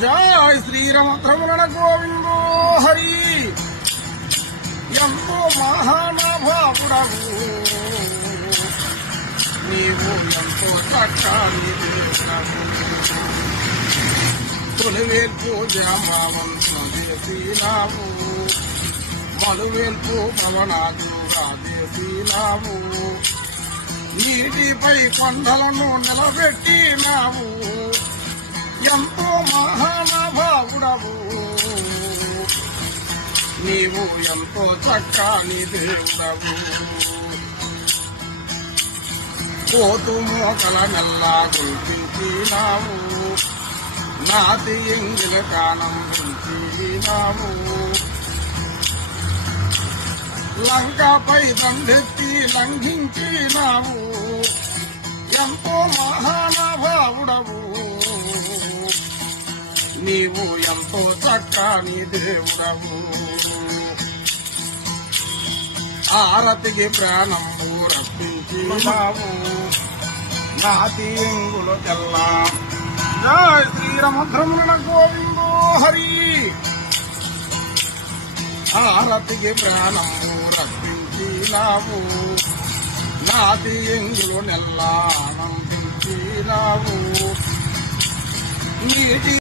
జయ శ్రీరమద్రమణ గోవిందో హరి. ఎంతో మహానభాపురవు నీవు ఎంతో చక్కని దేవుడవు తొలివేల్పు జమావంతం చేసినావు. మలువేల్పు పవనాదు చేసినావు. నీటిపై కొండలను నిలబెట్టినావు. ఎంతో మహా నీవు ఎంతో చక్కని దేవుడవు. కోతు మోకల నెల్లా గుర్తించినావు నాతి ఎంగిల కానం గుర్తినావు లంకపై దండెత్తి లంఘించినావు. ఎంతో మహానుభావుడవు. నీవు ఎంతో చక్కని దేవుడవు. ఆరతికి ప్రాణము రప్పించినావు నాతి ఎంగులు తెల్లా. జయ శ్రీరమద్రమున గోవిందో హరి. ఆరతికి ప్రాణము రప్పించినావు నాది ఎంగులు నెల్లా ఆనందించినావు నీటి